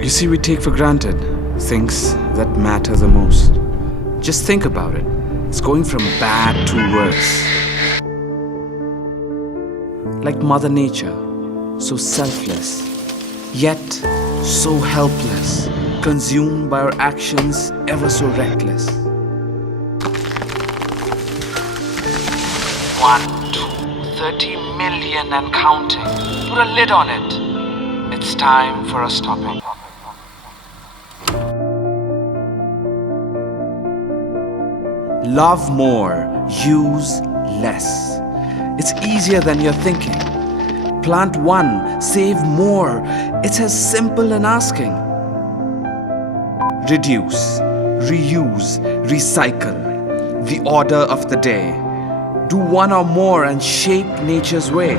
You see, we take for granted things that matter the most. Just think about it. It's going from bad to worse. Like Mother Nature, so selfless, yet so helpless, consumed by our actions, ever so reckless. 1, 2, 30 million and counting. Put a lid on it. It's time for a stopping. Love more, use less. It's easier than you're thinking. Plant one, save more. It's as simple as asking. Reduce, reuse, recycle. The order of the day. Do one or more and shape nature's way.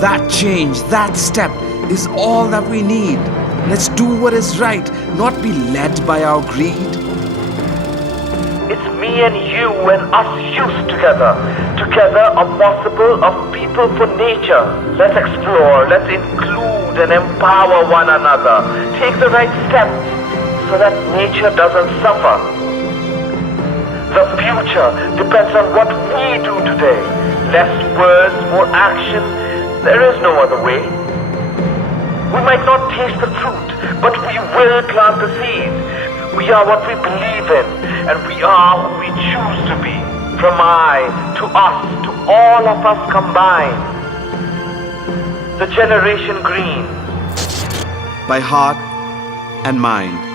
That change, that step is all that we need. Let's do what is right, not be led by our greed. It's me and you and us youth together. Together a possible of people for nature. Let's explore, let's include and empower one another. Take the right steps so that nature doesn't suffer. The future depends on what we do today. Less words, more action. There is no other way. We might not taste the fruit, but we will plant the seed. We are what we believe in, and we are who we choose to be. From I, to us, to all of us combined. The generation green. By heart and mind.